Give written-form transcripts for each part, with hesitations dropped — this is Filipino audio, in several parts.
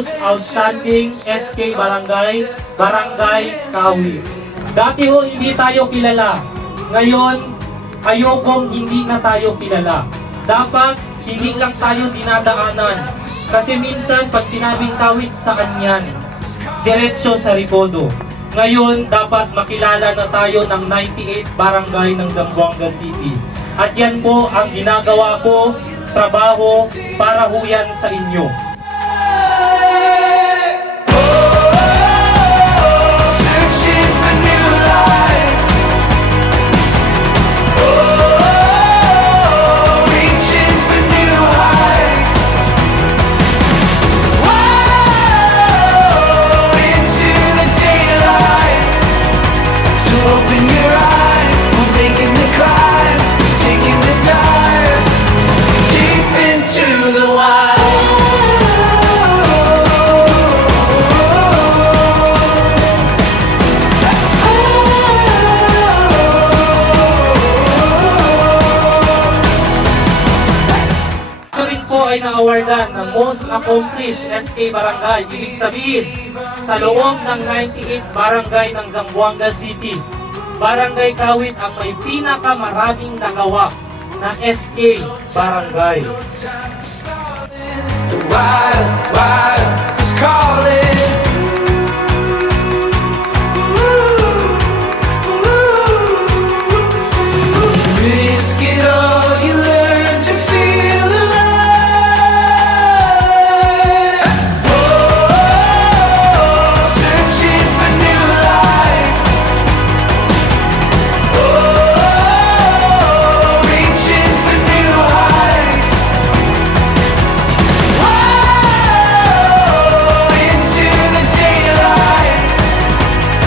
Most Outstanding SK Barangay, Barangay Kawit. Dati ho hindi tayo kilala. Ngayon, ayokong hindi na tayo kilala. Dapat hindi lang tayo dinadaanan. Kasi minsan pag sinabing Kawit, saan yan? Diretso sa Ricodo. Ngayon, dapat makilala na tayo ng 98 barangay ng Zamboanga City. At yan po ang ginagawa ko, trabaho para ho yan sa inyo. Ay na-awardan ng Most Accomplished SK Barangay. Ibig sabihin, sa loob ng 98 barangay ng Zamboanga City, Barangay Kawit ang may pinakamaraming nagawa na SK Barangay. The wild, wild is calling. Risk it all, you learn to feel alive. Searching for new life. Reaching for new heights. Into the daylight.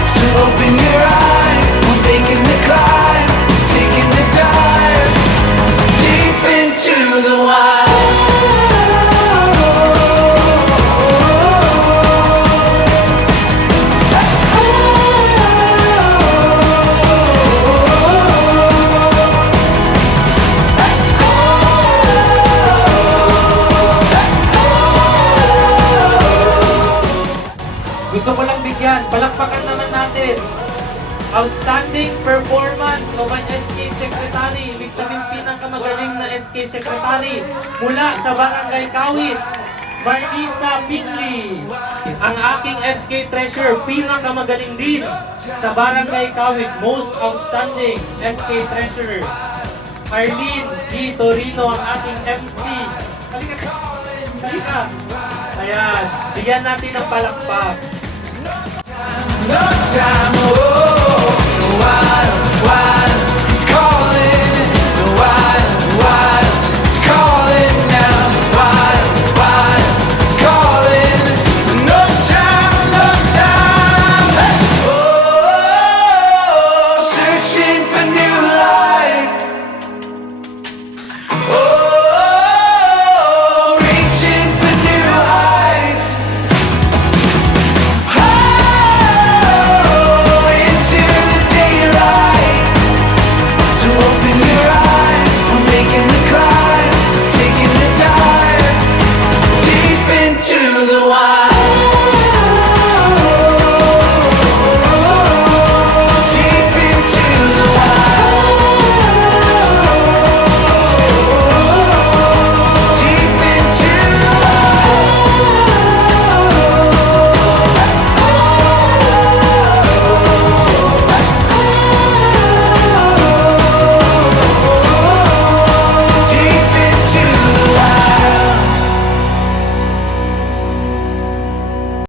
So open your eyes, we're making the climb, taking the dive, deep into the wild. Gusto ko lang bigyan, palakpakan naman natin. Outstanding performance of an SK Secretary. Ibig sabihin pinakamagaling na SK Secretary mula sa Barangay Kawit, Marisa Pinley. Ang aking SK Treasurer, pinakamagaling din sa Barangay Kawit, Most Outstanding SK Treasurer. Arlene D. Torino, ang aking MC. Halika. Ayan, bigyan natin ng palakpak. No time, oh, the wild, wild is calling.